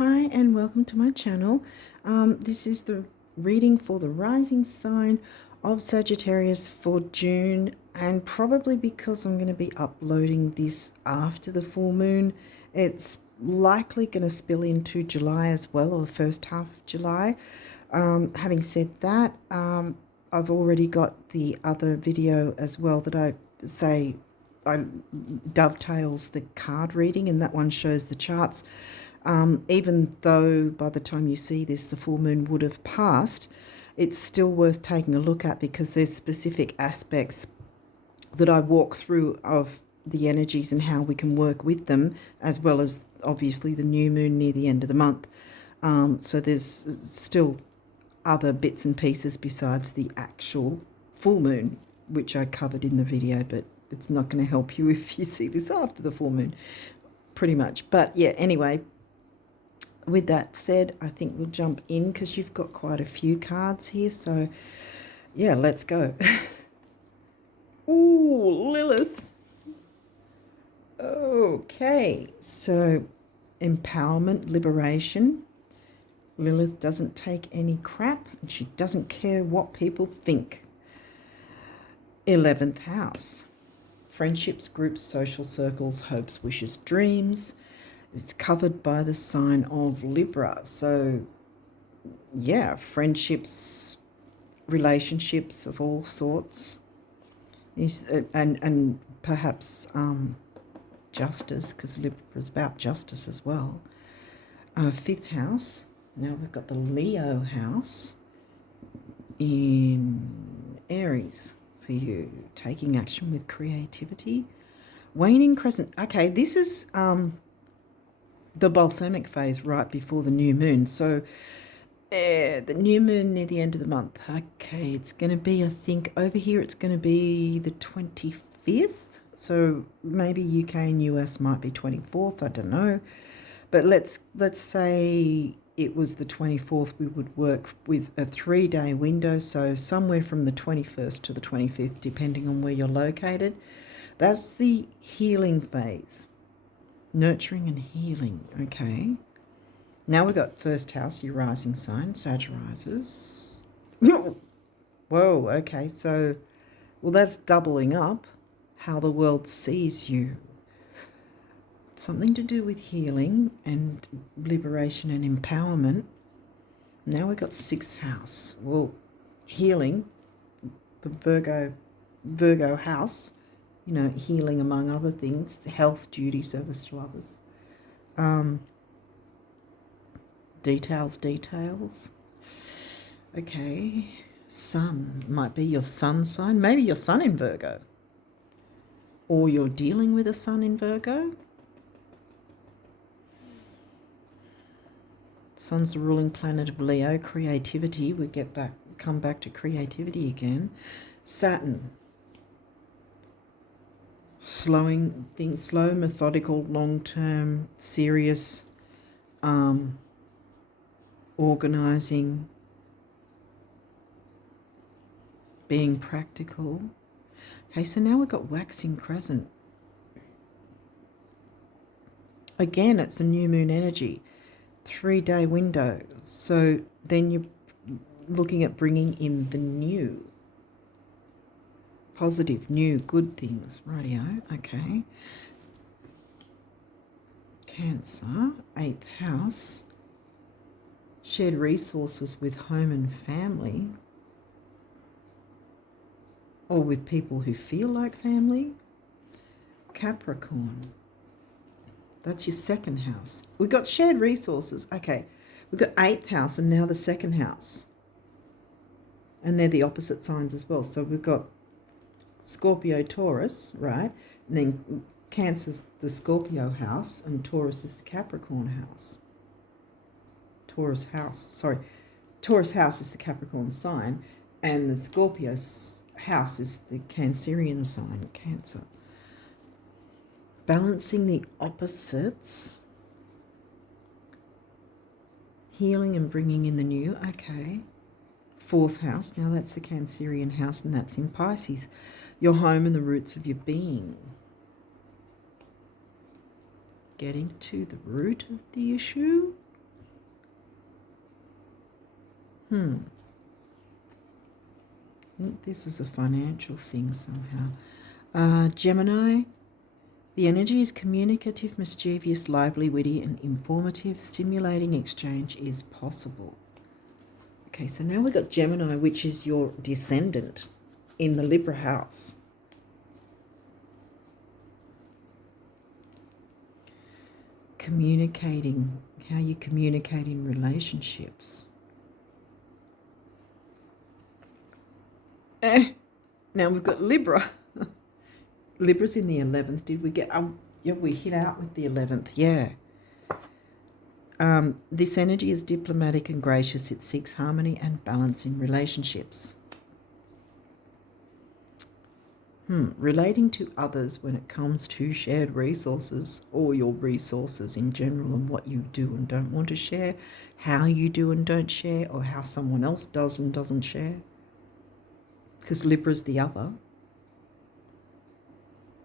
Hi and welcome to my channel. This is the reading for the rising sign of Sagittarius for June, and probably because I'm going to be uploading this after the full moon, it's likely going to spill into July as well, or the first half of July. Having said that, I've already got the other video as well that I dovetails the card reading, and that one shows the charts. Even though by the time you see this, the full moon would have passed, it's still worth taking a look at because there's specific aspects that I walk through of the energies and how we can work with them, as well as obviously the new moon near the end of the month. So there's still other bits and pieces besides the actual full moon, which I covered in the video, but it's not going to help you if you see this after the full moon, pretty much. But yeah, anyway, with that said, I think we'll jump in because you've got quite a few cards here. So yeah, let's go. Ooh, Lilith. Okay, so empowerment, liberation. Lilith doesn't take any crap and she doesn't care what people think. 11th house. Friendships, groups, social circles, hopes, wishes, dreams. It's covered by the sign of Libra. So yeah, friendships, relationships of all sorts, and perhaps justice, because Libra is about justice as well. 5th house. Now we've got the Leo house in Aries for you, taking action with creativity. Waning crescent. Okay, this is the balsamic phase right before the new moon. So the new moon near the end of the month. Okay, it's going to be, I think, over here it's going to be the 25th. So maybe UK and US might be 24th, I don't know. But let's say it was the 24th. We would work with a 3-day window, so somewhere from the 21st to the 25th, depending on where you're located. That's the healing phase. Nurturing and healing, okay. Now we've got first house, your rising sign, Sag rises. Whoa, okay, so, well, that's doubling up how the world sees you. Something to do with healing and liberation and empowerment. Now we've got 6th house. Well, healing, the Virgo house, you know, healing among other things, health, duty, service to others. Details. Okay, sun might be your sun sign, maybe your sun in Virgo, or you're dealing with a sun in Virgo. Sun's the ruling planet of Leo, creativity. We come back to creativity again. Saturn, slowing things, slow, methodical, long-term, serious, organizing, being practical. Okay, so now we've got waxing crescent. Again, it's a new moon energy, 3-day window. So then you're looking at bringing in the new, positive, new, good things. Rightio, okay. Cancer, 8th house. Shared resources with home and family, or with people who feel like family. Capricorn, that's your 2nd house. We've got shared resources. Okay, we've got 8th house and now the 2nd house. And they're the opposite signs as well. So we've got Scorpio, Taurus, right? And then Cancer's the Scorpio house and Taurus is the Capricorn house. Taurus house is the Capricorn sign, and the Scorpio house is the Cancerian sign, Cancer. Balancing the opposites, healing and bringing in the new. Okay. 4th house, now that's the Cancerian house, and that's in Pisces, your home and the roots of your being. Getting to the root of the issue. I think this is a financial thing somehow. Gemini, the energy is communicative, mischievous, lively, witty, and informative. Stimulating exchange is possible. Okay, so now we've got Gemini, which is your descendant in the Libra house. Communicating, how you communicate in relationships. Now we've got Libra. Libra's in the 11th. Did we get... yeah, we hit out with the 11th. Yeah. This energy is diplomatic and gracious. It seeks harmony and balance in relationships. Relating to others when it comes to shared resources or your resources in general and what you do and don't want to share, how you do and don't share, or how someone else does and doesn't share. Because Libra's the other.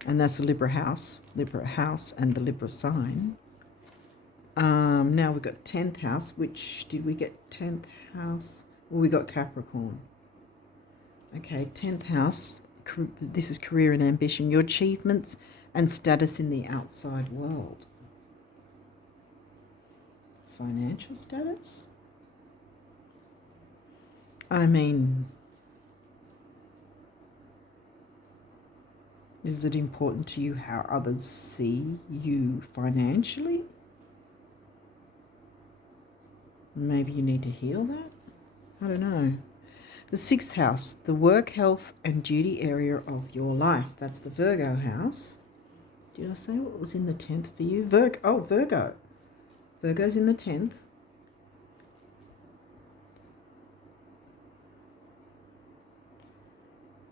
And that's the Libra house and the Libra sign. Now we've got 10th house, which, did we get 10th house? Well, we got Capricorn. Okay, 10th house, this is career and ambition, your achievements and status in the outside world. Financial status? I mean, is it important to you how others see you financially? Maybe you need to heal that? I don't know. The 6th house, the work, health and duty area of your life. That's the Virgo house. Did I say what was in the 10th for you? Virgo. Virgo's in the 10th.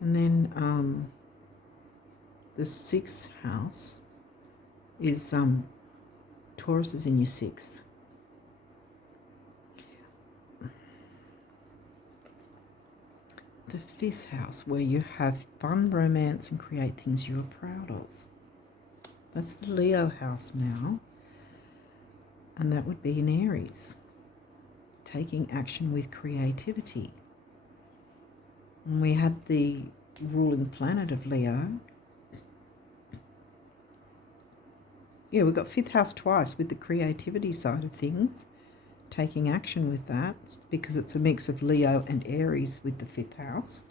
And then the 6th house is Taurus is in your 6th. The 5th house, where you have fun, romance, and create things you are proud of. That's the Leo house now. And that would be in Aries. Taking action with creativity. And we had the ruling planet of Leo. Yeah, we've got 5th house twice with the creativity side of things. Taking action with that, because it's a mix of Leo and Aries with the 5th house.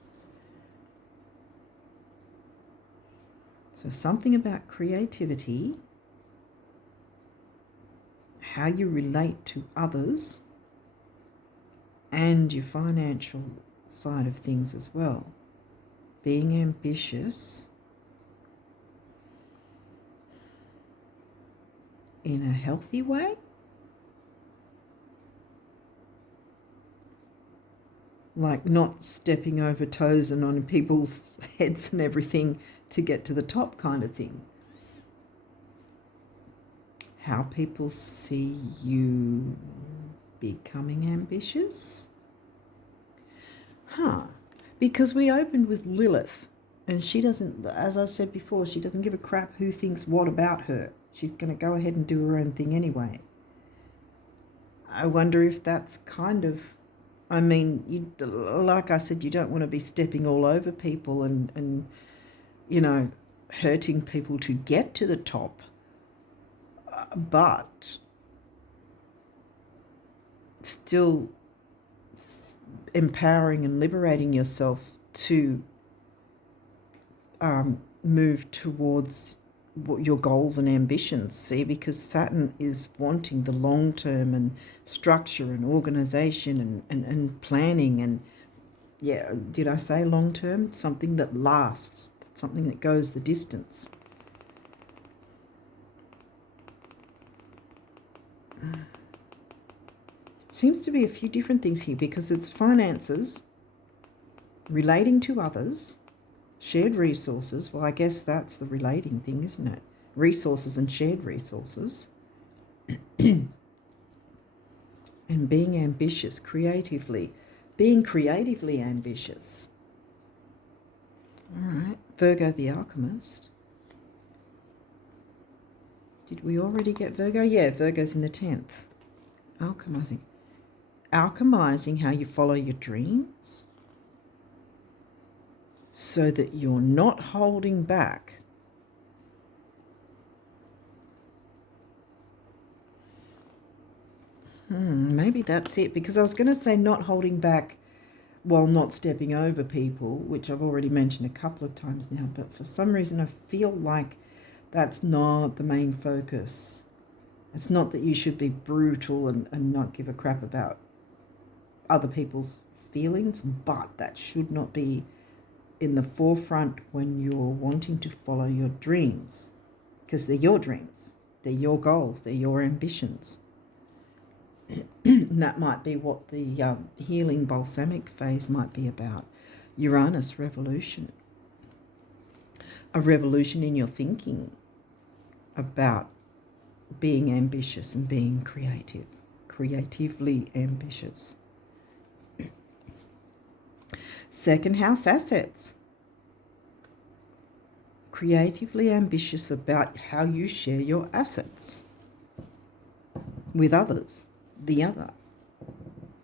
So something about creativity, how you relate to others, and your financial side of things as well. Being ambitious in a healthy way. Like not stepping over toes and on people's heads and everything to get to the top kind of thing. How people see you becoming ambitious. Because we opened with Lilith and she doesn't, as I said before, she doesn't give a crap who thinks what about her. She's going to go ahead and do her own thing anyway. I wonder if that's kind of, I mean, like I said, you don't want to be stepping all over people and you know, hurting people to get to the top. But still empowering and liberating yourself to move towards your goals and ambitions, see, because Saturn is wanting the long term and structure and organization and planning and, yeah, did I say long term? Something that lasts, something that goes the distance. Seems to be a few different things here because it's finances, relating to others, shared resources. Well, I guess that's the relating thing, isn't it? Resources and shared resources. And being ambitious creatively. Being creatively ambitious. All right. Virgo the Alchemist. Did we already get Virgo? Yeah, Virgo's in the 10th. Alchemizing. alchemizing how you follow your dreams so that you're not holding back. Maybe that's it, because I was going to say not holding back while not stepping over people, which I've already mentioned a couple of times now, but for some reason I feel like that's not the main focus. It's not that you should be brutal and not give a crap about other people's feelings, but that should not be in the forefront when you're wanting to follow your dreams, because they're your dreams, they're your goals, they're your ambitions. And that might be what the healing balsamic phase might be about. Uranus revolution. A revolution in your thinking about being ambitious and being creative, creatively ambitious. Second house assets. Creatively ambitious about how you share your assets with others, the other.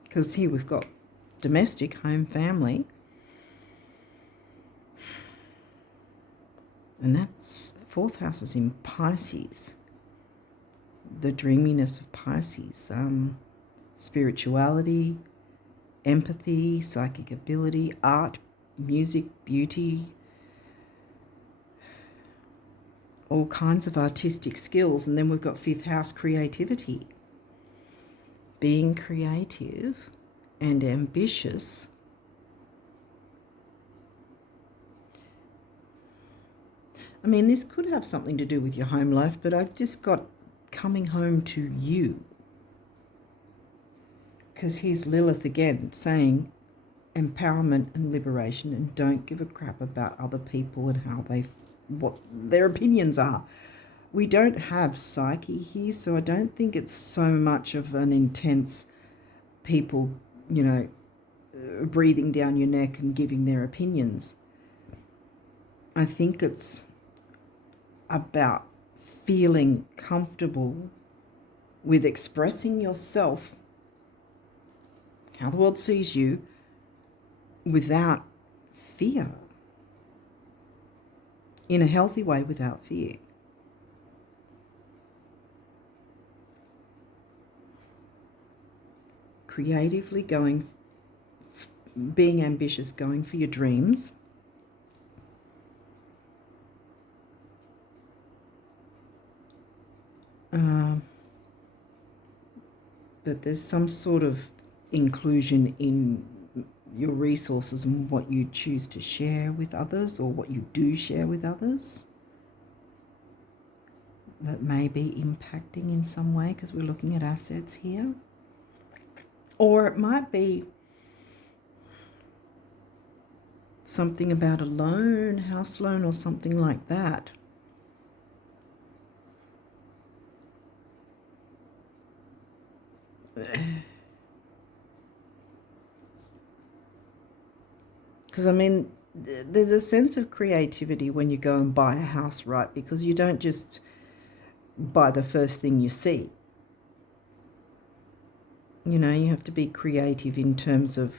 Because here we've got domestic, home, family. And that's the fourth house is in Pisces. The dreaminess of Pisces. Spirituality, empathy, psychic ability, art, music, beauty, all kinds of artistic skills. And then we've got fifth house, creativity. Being creative and ambitious. I mean, this could have something to do with your home life, but I've just got coming home to you. Because here's Lilith again saying empowerment and liberation, and don't give a crap about other people and how what their opinions are. We don't have psyche here, so I don't think it's so much of an intense people, breathing down your neck and giving their opinions. I think it's about feeling comfortable with expressing yourself, how the world sees you, without fear. In a healthy way, without fear. Creatively being ambitious, going for your dreams. But there's some sort of inclusion in your resources and what you choose to share with others, or what you do share with others, that may be impacting in some way, because we're looking at assets here. Or it might be something about a loan, house loan, or something like that. Because, I mean, there's a sense of creativity when you go and buy a house, right? Because you don't just buy the first thing you see. You have to be creative in terms of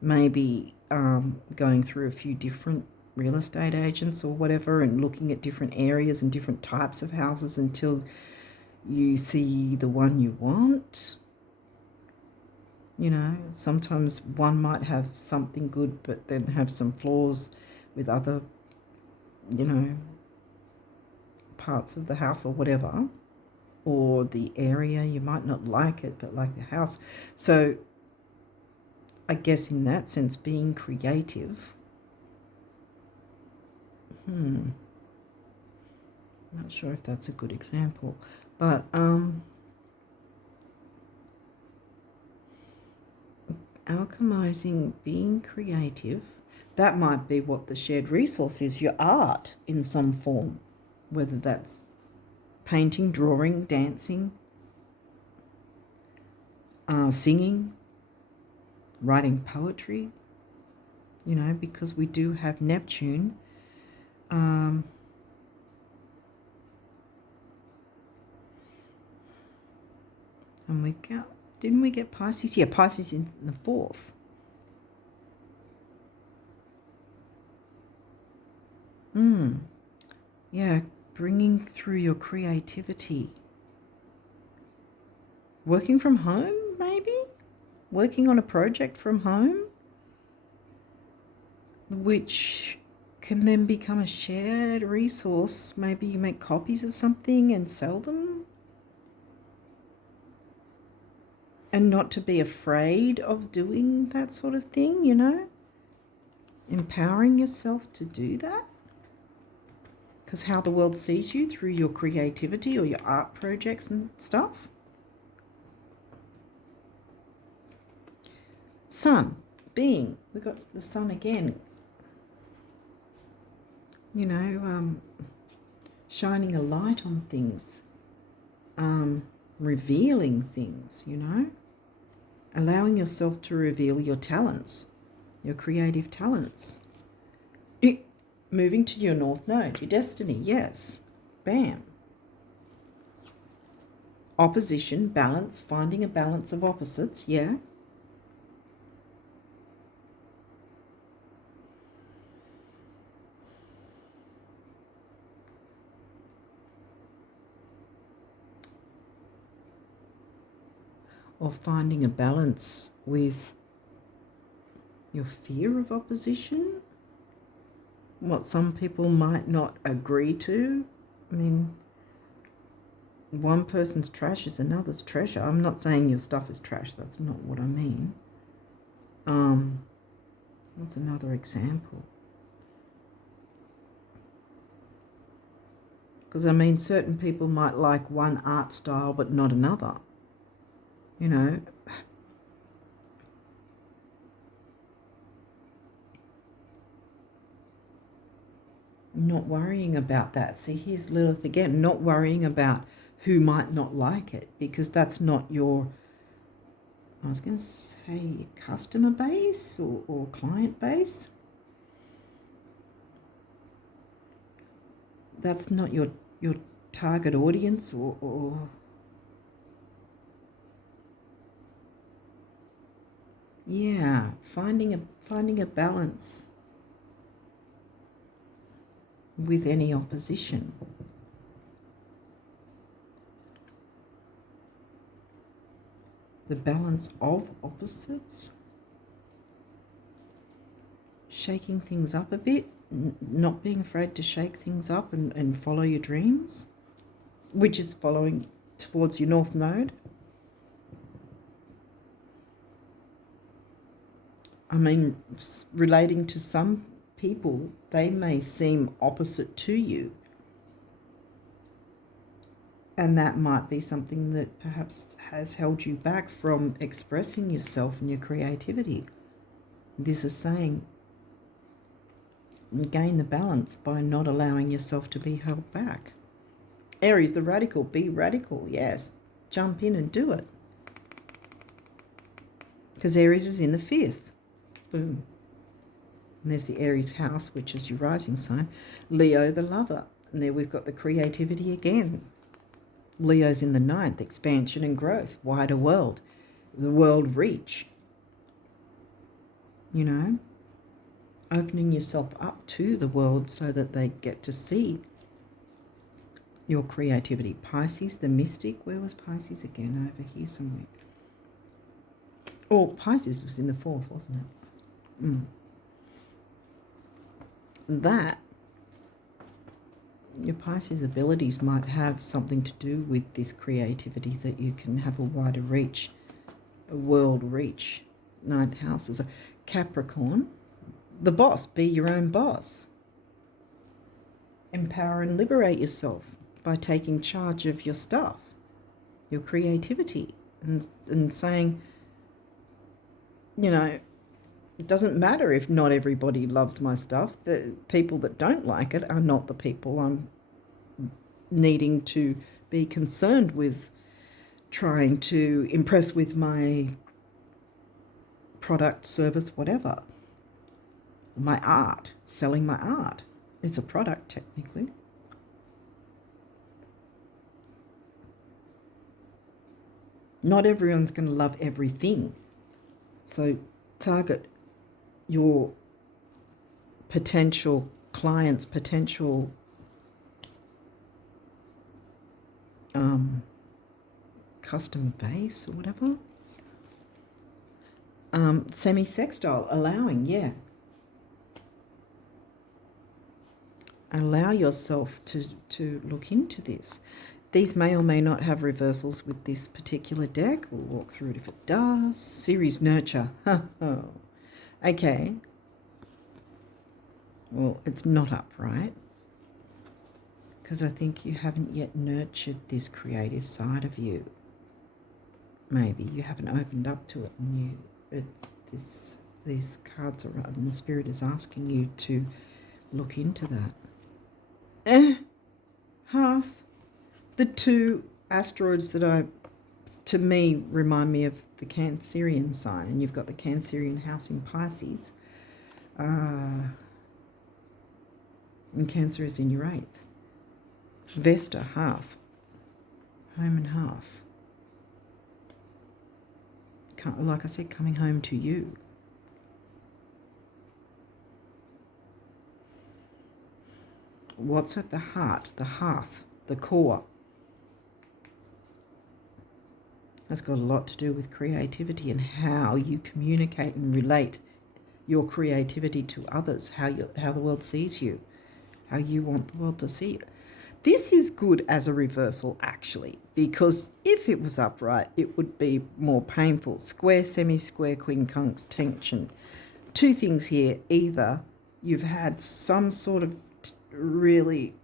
maybe going through a few different real estate agents or whatever, and looking at different areas and different types of houses until you see the one you want. Sometimes one might have something good, but then have some flaws with other, parts of the house or whatever, or the area. You might not like it, but like the house. So I guess in that sense, being creative. Not sure if that's a good example, but alchemizing, being creative, that might be what the shared resource is, your art in some form, whether that's painting, drawing, dancing, singing, writing poetry, because we do have Neptune. And we got Didn't we get Pisces? Yeah, Pisces in the 4th. Yeah, bringing through your creativity. Working from home, maybe? Working on a project from home, which can then become a shared resource. Maybe you make copies of something and sell them. And not to be afraid of doing that sort of thing, you know? Empowering yourself to do that. Because how the world sees you through your creativity or your art projects and stuff. Sun, being, we got the sun again. You know, shining a light on things, revealing things, you know, allowing yourself to reveal your talents, your creative talents. Moving to your North Node, your destiny, yes, bam. Opposition, balance, finding a balance of opposites, yeah. Or finding a balance with your fear of opposition, what some people might not agree to. I mean, one person's trash is another's treasure. I'm not saying your stuff is trash. That's not what I mean. What's another example? Because, I mean, certain people might like one art style but not another. You know, not worrying about that. See, here's Lilith again, not worrying about who might not like it, because that's not your, I was going to say, customer base or client base. That's not your target audience or yeah, finding a balance with any opposition. The balance of opposites. Shaking things up a bit, not being afraid to shake things up and follow your dreams, which is following towards your North Node. I mean, relating to some people, they may seem opposite to you. And that might be something that perhaps has held you back from expressing yourself and your creativity. This is saying gain the balance by not allowing yourself to be held back. Aries, the radical, be radical, yes. Jump in and do it. Because Aries is in the 5th. Boom. And there's the Aries house, which is your rising sign. Leo, the lover. And there we've got the creativity again. Leo's in the 9th, expansion and growth, wider world, the world reach. You know, opening yourself up to the world so that they get to see your creativity. Pisces, the mystic. Where was Pisces again? Over here somewhere. Oh, Pisces was in the 4th, wasn't it? That, your Pisces abilities might have something to do with this creativity, that you can have a wider reach, a world reach. 9th house is a Capricorn. The boss, be your own boss. Empower and liberate yourself by taking charge of your stuff, your creativity, and saying, you know, it doesn't matter if not everybody loves my stuff. The people that don't like it are not the people I'm needing to be concerned with trying to impress with my product, service, whatever. My art, selling my art. It's a product, technically. Not everyone's going to love everything. So target your potential clients, potential customer base or whatever. Semi-sextile, allowing, yeah. Allow yourself to look into this. These may or may not have reversals with this particular deck. We'll walk through it if it does. Series nurture. Okay. Well, it's not upright, because I think you haven't yet nurtured this creative side of you. Maybe you haven't opened up to it, and these cards are right, and the Spirit is asking you to look into that. Hearth. The two asteroids that to me, remind me of the Cancerian sign, and you've got the Cancerian house in Pisces, and Cancer is in your 8th. Vesta, hearth, home and hearth. Like I said, coming home to you. What's at the heart, the hearth, the core? That's got a lot to do with creativity and how you communicate and relate your creativity to others, how the world sees you, how you want the world to see you. This is good as a reversal, actually, because if it was upright, it would be more painful. Square, semi-square, quincunx, tension. Two things here. Either you've had some sort of really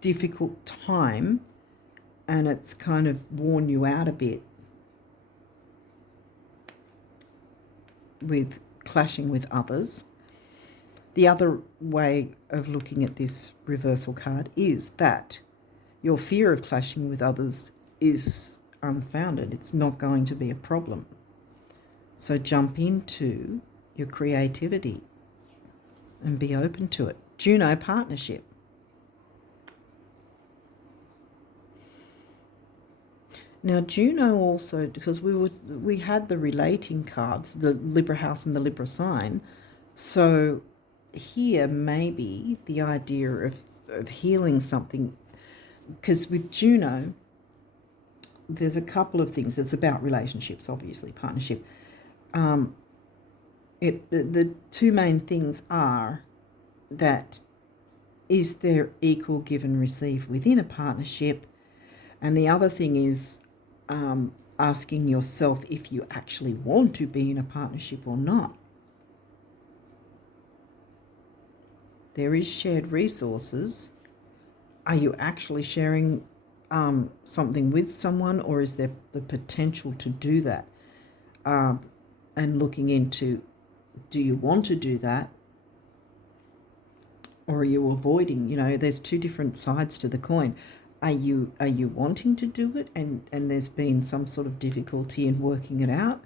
difficult time and it's kind of worn you out a bit with clashing with others. The other way of looking at this reversal card is that your fear of clashing with others is unfounded. It's not going to be a problem. So jump into your creativity and be open to it. Juno, partnership. Now Juno also, because we had the relating cards, the Libra house and the Libra sign, so here maybe the idea of healing something, because with Juno there's a couple of things. It's about relationships, obviously, partnership. The two main things are that is there equal give and receive within a partnership, and the other thing is asking yourself if you actually want to be in a partnership or not. There is shared resources. Are you actually sharing something with someone, or is there the potential to do that? And looking into, do you want to do that, or are you avoiding? You know, there's two different sides to the coin. Are you wanting to do it, and there's been some sort of difficulty in working it out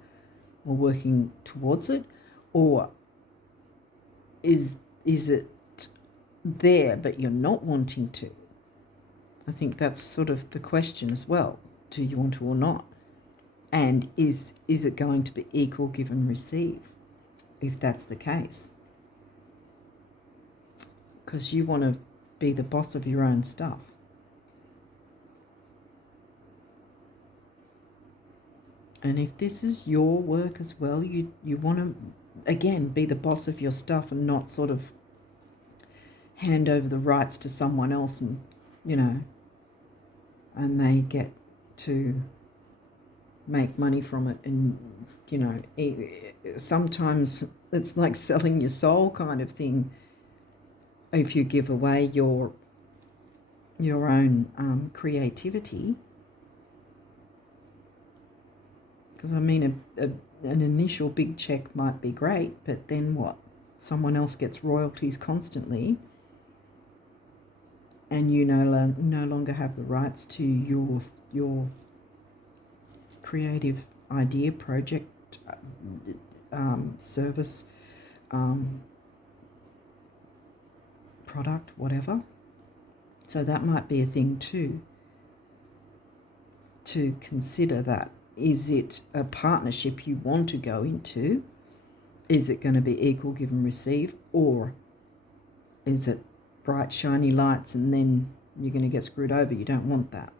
or working towards it, or is it there but you're not wanting to? I think that's sort of the question as well. Do you want to or not? And is it going to be equal give and receive if that's the case? Because you want to be the boss of your own stuff. And if this is your work as well, you want to, again, be the boss of your stuff and not sort of hand over the rights to someone else and, you know, and they get to make money from it. And, you know, sometimes it's like selling your soul kind of thing if you give away your own creativity. Because, I mean, an initial big check might be great, but then what? Someone else gets royalties constantly, and you no longer have the rights to your creative idea, project, service, product, whatever. So that might be a thing too, to consider that. Is it a partnership you want to go into? Is it going to be equal give and receive? Or is it bright, shiny lights and then you're going to get screwed over? You don't want that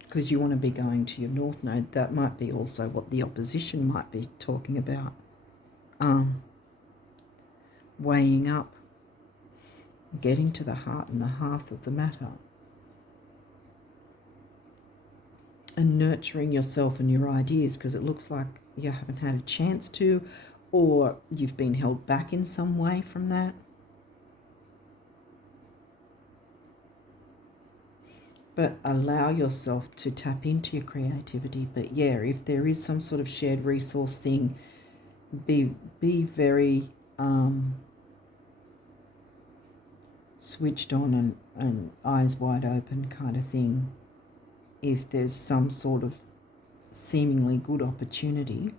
because you want to be going to your North Node. That might be also what the opposition might be talking about. Weighing up, getting to the heart and the hearth of the matter, and nurturing yourself and your ideas, because it looks like you haven't had a chance to, or you've been held back in some way from that. But allow yourself to tap into your creativity. But yeah, if there is some sort of shared resource thing, be very switched on and eyes wide open kind of thing. If there's some sort of seemingly good opportunity,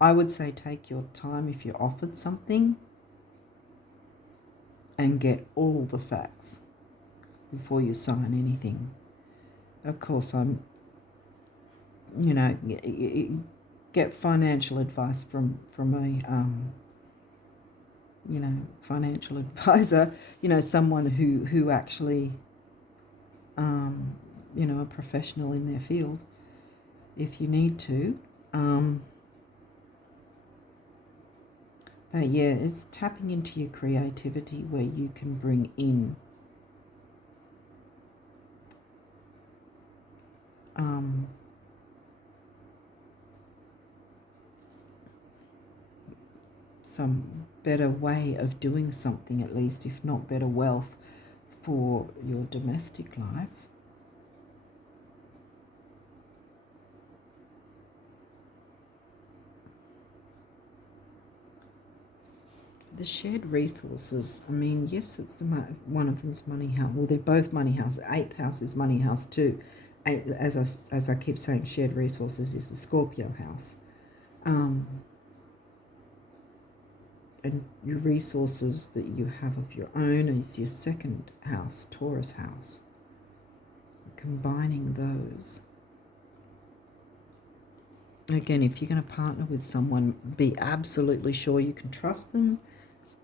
I would say take your time if you're offered something and get all the facts before you sign anything. Of course, get financial advice from a financial advisor, someone who actually a professional in their field if you need to. But yeah, it's tapping into your creativity where you can bring in some better way of doing something, at least, if not better wealth for your domestic life. The shared resources, I mean, yes, it's one of them's money house. Well, they're both money house. 8th house is money house too. As I keep saying, shared resources is the Scorpio house. And your resources that you have of your own is your 2nd house, Taurus house. Combining those. Again, if you're going to partner with someone, be absolutely sure you can trust them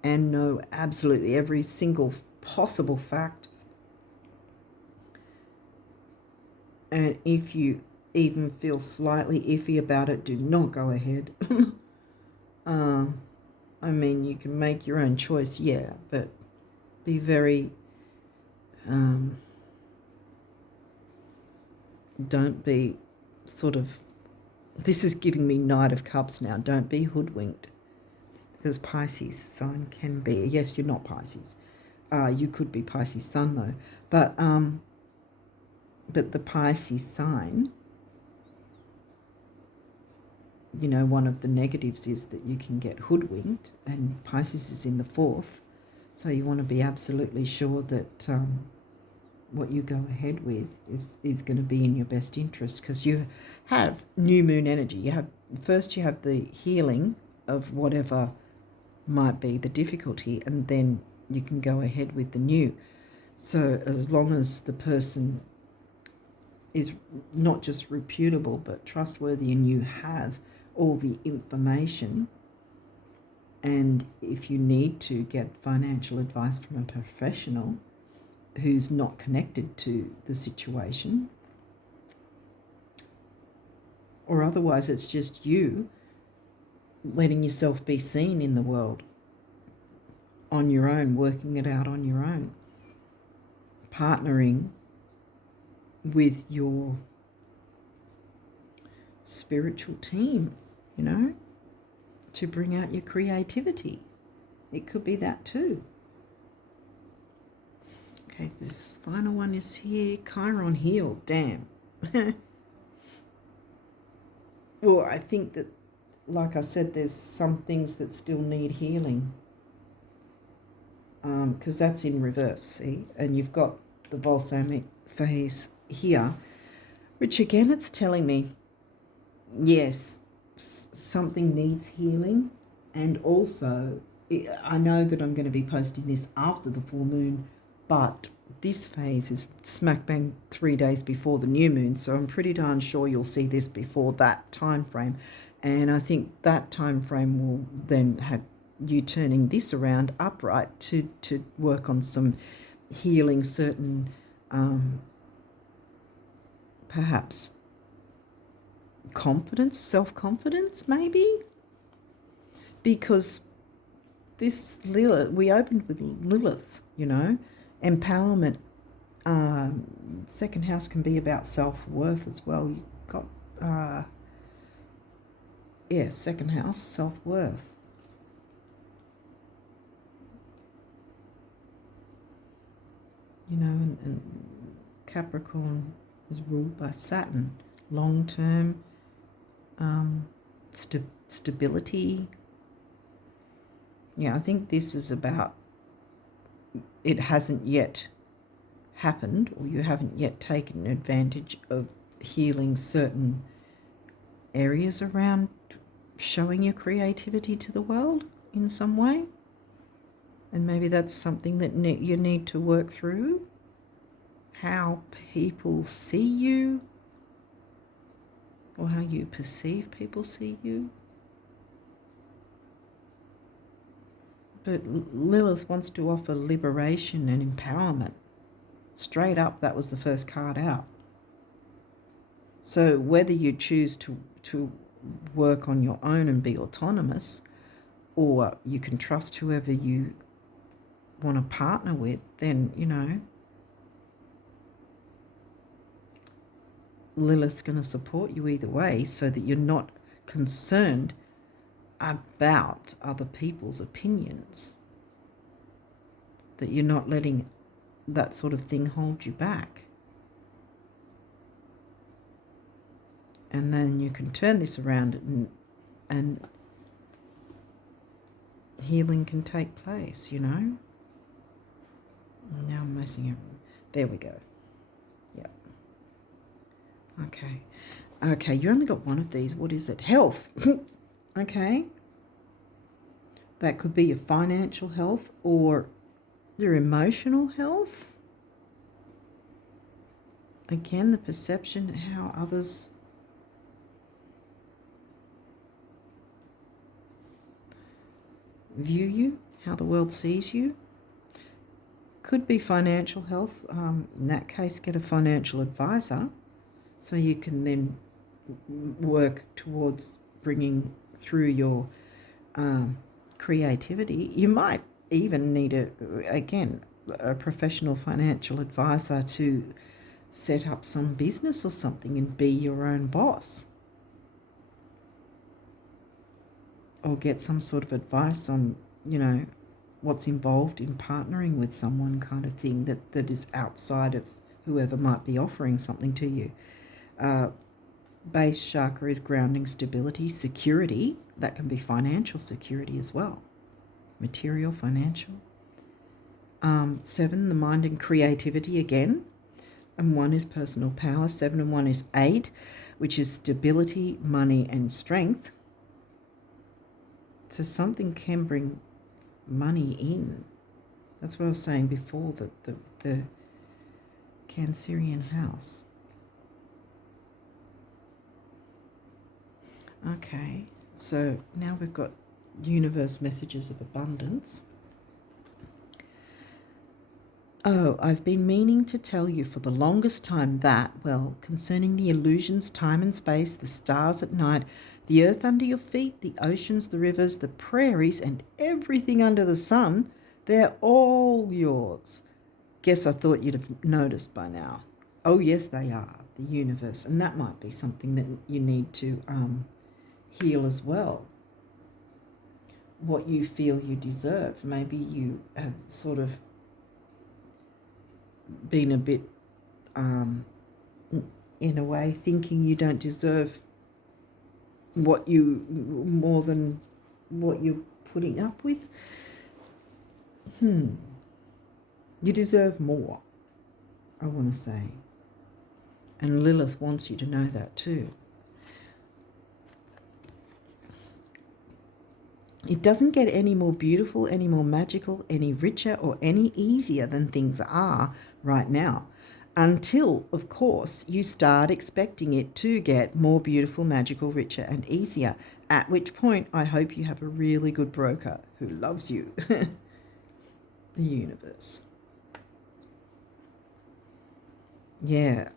and know absolutely every single possible fact. And if you even feel slightly iffy about it, do not go ahead. I mean, you can make your own choice, yeah, but be very, don't be sort of, this is giving me Knight of Cups now, don't be hoodwinked, because Pisces sign can be, yes, you're not Pisces, you could be Pisces sun though, but the Pisces sign, one of the negatives is that you can get hoodwinked, and Pisces is in the 4th, so you want to be absolutely sure that what you go ahead with is going to be in your best interest, because you have new moon energy. You have the healing of whatever might be the difficulty, and then you can go ahead with the new. So as long as the person is not just reputable but trustworthy, and you have all the information, and if you need to get financial advice from a professional who's not connected to the situation, or otherwise it's just you letting yourself be seen in the world on your own, working it out on your own, partnering with your spiritual team, to bring out your creativity. It could be that too. Okay, this final one is here. Chiron healed. Damn. Well, I think that, like I said, there's some things that still need healing. Because that's in reverse, see? And you've got the balsamic phase here, which again, it's telling me, yes, something needs healing. And also, I know that I'm going to be posting this after the full moon, but this phase is smack bang 3 days before the new moon, so I'm pretty darn sure you'll see this before that time frame. And I think that time frame will then have you turning this around upright to work on some healing certain perhaps confidence, self-confidence maybe, because this Lilith, we opened with Lilith, you know, empowerment. Second house can be about self-worth as well. You've got second house, self-worth. You know, and Capricorn is ruled by Saturn. Long-term stability. Yeah, I think this is about, it hasn't yet happened, or you haven't yet taken advantage of healing certain areas around showing your creativity to the world in some way. And maybe that's something that you need to work through. How people see you, or how you perceive people see you. But Lilith wants to offer liberation and empowerment. Straight up, that was the first card out. So whether you choose to work on your own and be autonomous, or you can trust whoever you want to partner with, then, you know, Lilith's going to support you either way, so that you're not concerned about other people's opinions, that you're not letting that sort of thing hold you back. And then you can turn this around and healing can take place, you know. Now I'm messing up. There we go. Yep. Okay, you only got one of these. What is it? Health. Okay. That could be your financial health or your emotional health. Again, the perception, how others view you, how the world sees you. Could be financial health. In that case, get a financial advisor so you can then work towards bringing through your creativity. You might even need a professional financial advisor to set up some business or something and be your own boss, or get some sort of advice on, you know, what's involved in partnering with someone, kind of thing, that is outside of whoever might be offering something to you. Base chakra is grounding, stability, security. That can be financial security as well, material, financial. 7, the mind and creativity again, and 1 is personal power. 7 and 1 is 8, which is stability, money and strength. So something can bring money in. That's what I was saying before, that the Cancerian house. Okay, so now we've got universe messages of abundance. Oh, I've been meaning to tell you for the longest time that, well, concerning the illusions, time and space, the stars at night, the earth under your feet, the oceans, the rivers, the prairies, and everything under the sun, they're all yours. Guess I thought you'd have noticed by now. Oh, yes, they are, the universe. And that might be something that you need to heal as well. What you feel you deserve. Maybe you have sort of been a bit, in a way, thinking you don't deserve more than what you're putting up with. You deserve more, I want to say. And Lilith wants you to know that too. It doesn't get any more beautiful, any more magical, any richer, or any easier than things are right now. Until, of course, you start expecting it to get more beautiful, magical, richer, and easier. At which point, I hope you have a really good broker who loves you. The universe. Yeah,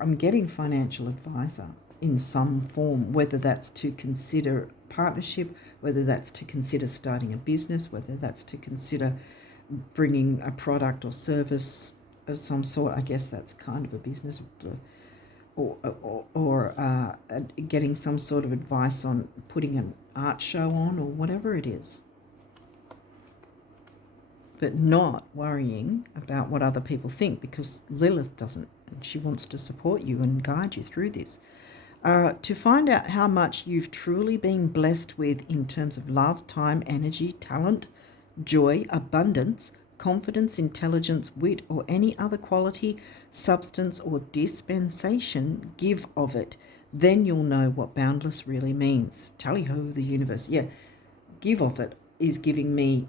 I'm getting financial advisor in some form, whether that's to consider partnership, whether that's to consider starting a business, whether that's to consider bringing a product or service of some sort. I guess that's kind of a business, or getting some sort of advice on putting an art show on or whatever it is. But not worrying about what other people think, because Lilith doesn't. And she wants to support you and guide you through this. To find out how much you've truly been blessed with in terms of love, time, energy, talent, joy, abundance, confidence, intelligence, wit, or any other quality, substance, or dispensation, give of it. Then you'll know what boundless really means. Tally ho, the universe. Yeah, give of it is giving me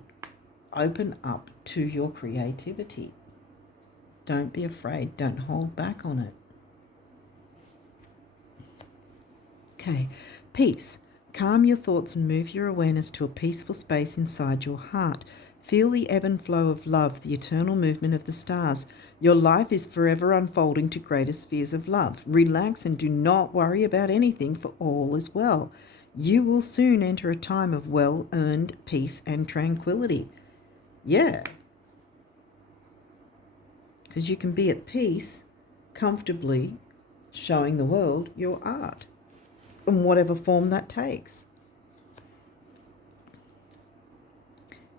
open up to your creativity. Don't be afraid. Don't hold back on it. Okay, peace. Calm your thoughts and move your awareness to a peaceful space inside your heart. Feel the ebb and flow of love, the eternal movement of the stars. Your life is forever unfolding to greater spheres of love. Relax and do not worry about anything, for all is well. You will soon enter a time of well-earned peace and tranquility. Yeah. Because you can be at peace comfortably showing the world your art in whatever form that takes.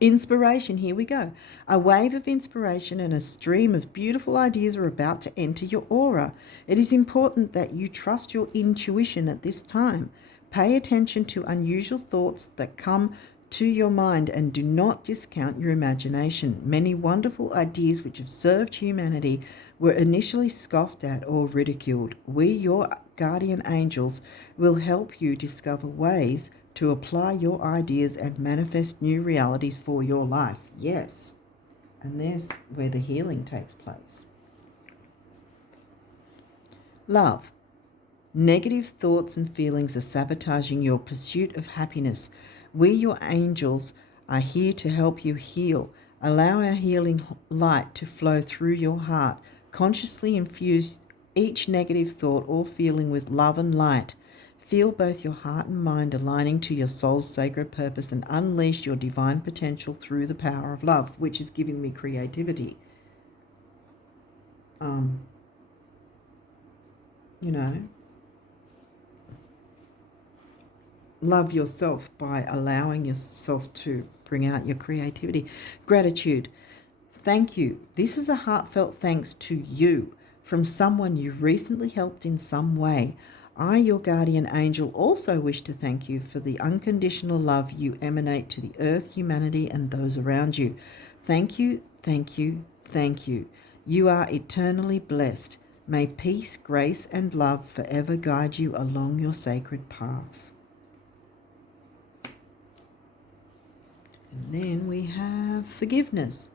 Inspiration, here we go. A wave of inspiration and a stream of beautiful ideas are about to enter your aura. It is important that you trust your intuition at this time. Pay attention to unusual thoughts that come to your mind and do not discount your imagination. Many wonderful ideas which have served humanity were initially scoffed at or ridiculed. We, your guardian angels, will help you discover ways to apply your ideas and manifest new realities for your life. Yes. And there's where the healing takes place. Love. Negative thoughts and feelings are sabotaging your pursuit of happiness. We, your angels, are here to help you heal. Allow our healing light to flow through your heart. Consciously infuse each negative thought or feeling with love and light. Feel both your heart and mind aligning to your soul's sacred purpose and unleash your divine potential through the power of love, which is giving me creativity. Love yourself by allowing yourself to bring out your creativity. Gratitude. Thank you. This is a heartfelt thanks to you from someone you recently helped in some way. I, your guardian angel, also wish to thank you for the unconditional love you emanate to the earth, humanity, and those around you. Thank you, thank you, thank you. You are eternally blessed. May peace, grace, and love forever guide you along your sacred path. And then we have forgiveness.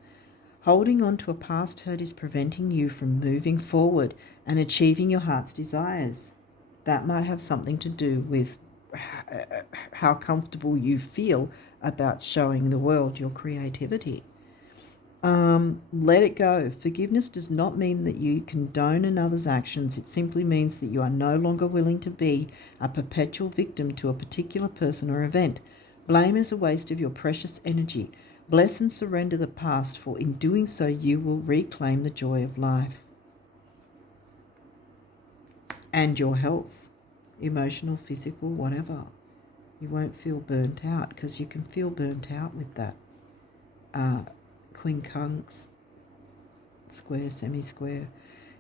Holding on to a past hurt is preventing you from moving forward and achieving your heart's desires. That might have something to do with how comfortable you feel about showing the world your creativity. Let it go. Forgiveness does not mean that you condone another's actions. It simply means that you are no longer willing to be a perpetual victim to a particular person or event. Blame is a waste of your precious energy. Bless and surrender the past, for in doing so you will reclaim the joy of life. And your health, emotional, physical, whatever. You won't feel burnt out, because you can feel burnt out with that. Quincunx, square, semi-square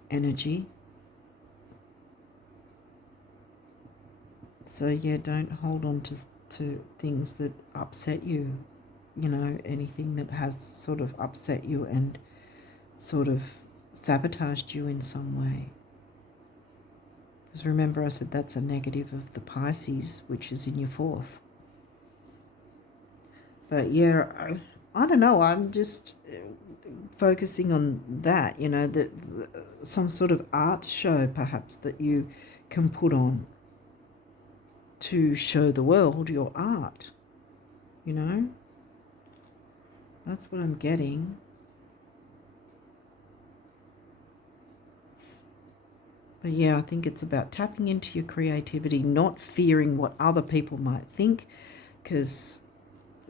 energy. So yeah, don't hold on to things that upset you, anything that has sort of upset you and sort of sabotaged you in some way. Because remember I said that's a negative of the Pisces, which is in your fourth. But yeah, I don't know. I'm just focusing on that, you know, that some sort of art show perhaps that you can put on to show the world your art, you know. That's what I'm getting. But yeah, I think it's about tapping into your creativity, not fearing what other people might think, because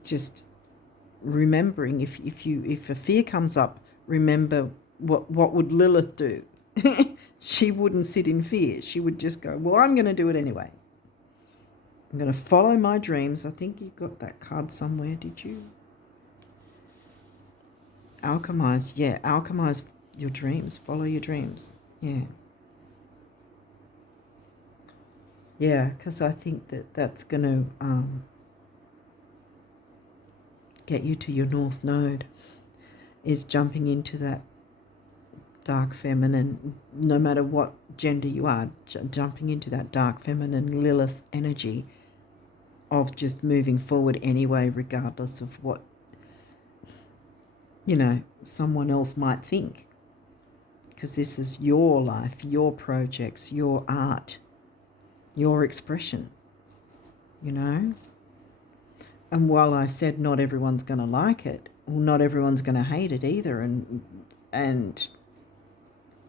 just remembering if a fear comes up, remember what would Lilith do? She wouldn't sit in fear. She would just go, well, I'm going to do it anyway. I'm going to follow my dreams. I think you got that card somewhere, did you? Alchemize, yeah, alchemize your dreams. Follow your dreams, yeah. Yeah, because I think that's going to get you to your North Node, is jumping into that dark feminine, no matter what gender you are, jumping into that dark feminine Lilith energy of just moving forward anyway, regardless of what, you know, someone else might think. Because this is your life, your projects, your art, your expression, you know. And while I said not everyone's going to like it, well, not everyone's going to hate it either. And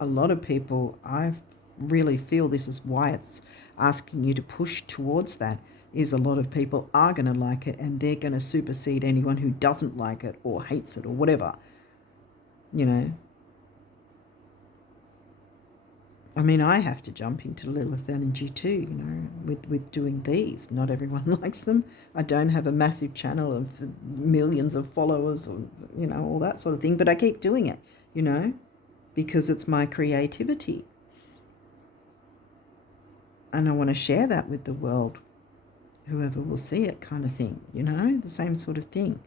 a lot of people, I really feel this is why it's asking you to push towards that, is a lot of people are going to like it and they're going to supersede anyone who doesn't like it or hates it or whatever, you know. I mean, I have to jump into Lilith energy too, you know, with doing these. Not everyone likes them. I don't have a massive channel of millions of followers or, you know, all that sort of thing, but I keep doing it, you know, because it's my creativity. And I want to share that with the world, whoever will see it, kind of thing, you know, the same sort of thing.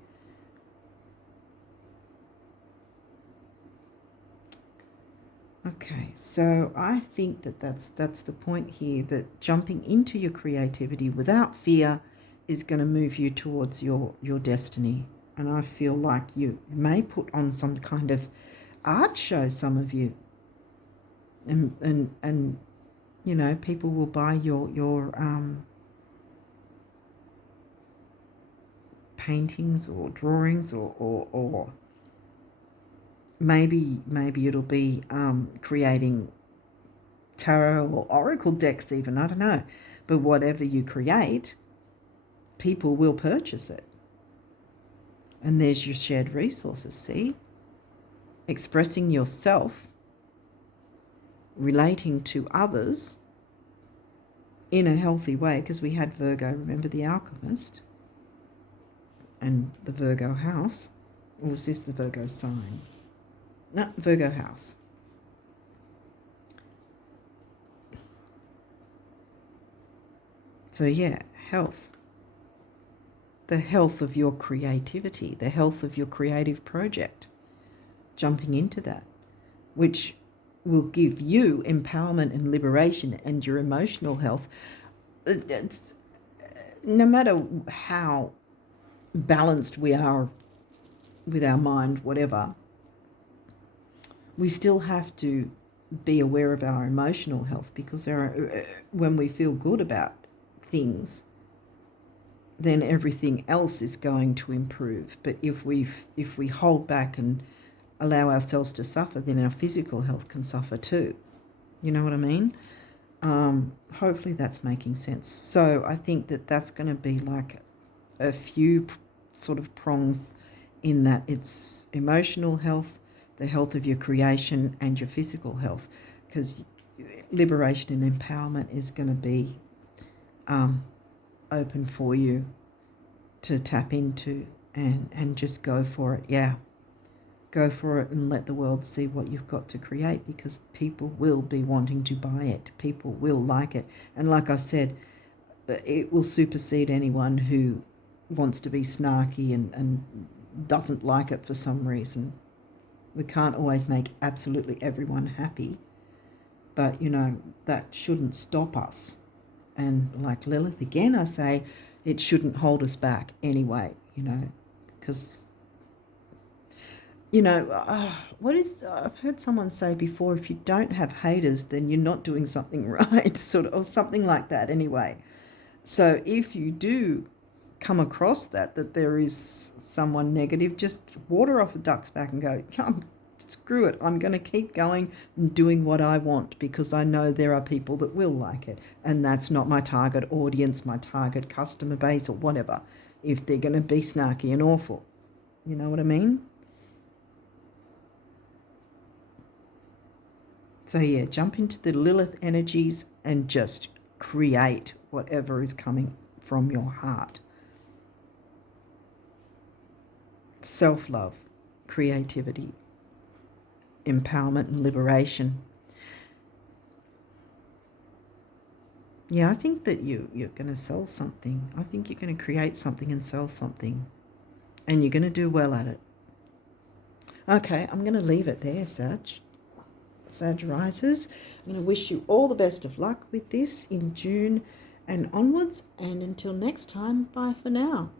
Okay, so I think that's the point here, that jumping into your creativity without fear is going to move you towards your destiny. And I feel like you may put on some kind of art show, some of you, and you know, people will buy your paintings or drawings or maybe it'll be creating tarot or oracle decks even, I don't know. But whatever you create, people will purchase it. And there's your shared resources, see? Expressing yourself, relating to others in a healthy way, because we had Virgo, remember the alchemist, and the Virgo house. Or was this the Virgo sign? No, Virgo house. So yeah, health. The health of your creativity, the health of your creative project. Jumping into that, which will give you empowerment and liberation, and your emotional health. No matter how balanced we are with our mind, whatever, we still have to be aware of our emotional health, because when we feel good about things, then everything else is going to improve. But if we hold back and allow ourselves to suffer, then our physical health can suffer too. You know what I mean? Hopefully that's making sense. So I think that's going to be like a few sort of prongs in that. It's emotional health, the health of your creation, and your physical health, because liberation and empowerment is going to be open for you to tap into and just go for it. Yeah, go for it and let the world see what you've got to create, because people will be wanting to buy it. People will like it. And like I said, it will supersede anyone who wants to be snarky and doesn't like it for some reason. We can't always make absolutely everyone happy, but, you know, that shouldn't stop us. And like Lilith, again, I say it shouldn't hold us back anyway, you know. because, I've heard someone say before, if you don't have haters, then you're not doing something right, sort of, or something like that anyway. So if you do come across that there is someone negative, just water off a duck's back and go, screw it, I'm going to keep going and doing what I want, because I know there are people that will like it, and that's not my target audience, my target customer base, or whatever, if they're going to be snarky and awful. You know what I mean? So yeah, jump into the Lilith energies and just create whatever is coming from your heart. Self-love, creativity, empowerment and liberation. Yeah, I think that you're going to sell something. I think you're going to create something and sell something. And you're going to do well at it. Okay, I'm going to leave it there, Sag risers. I'm going to wish you all the best of luck with this in June and onwards. And until next time, bye for now.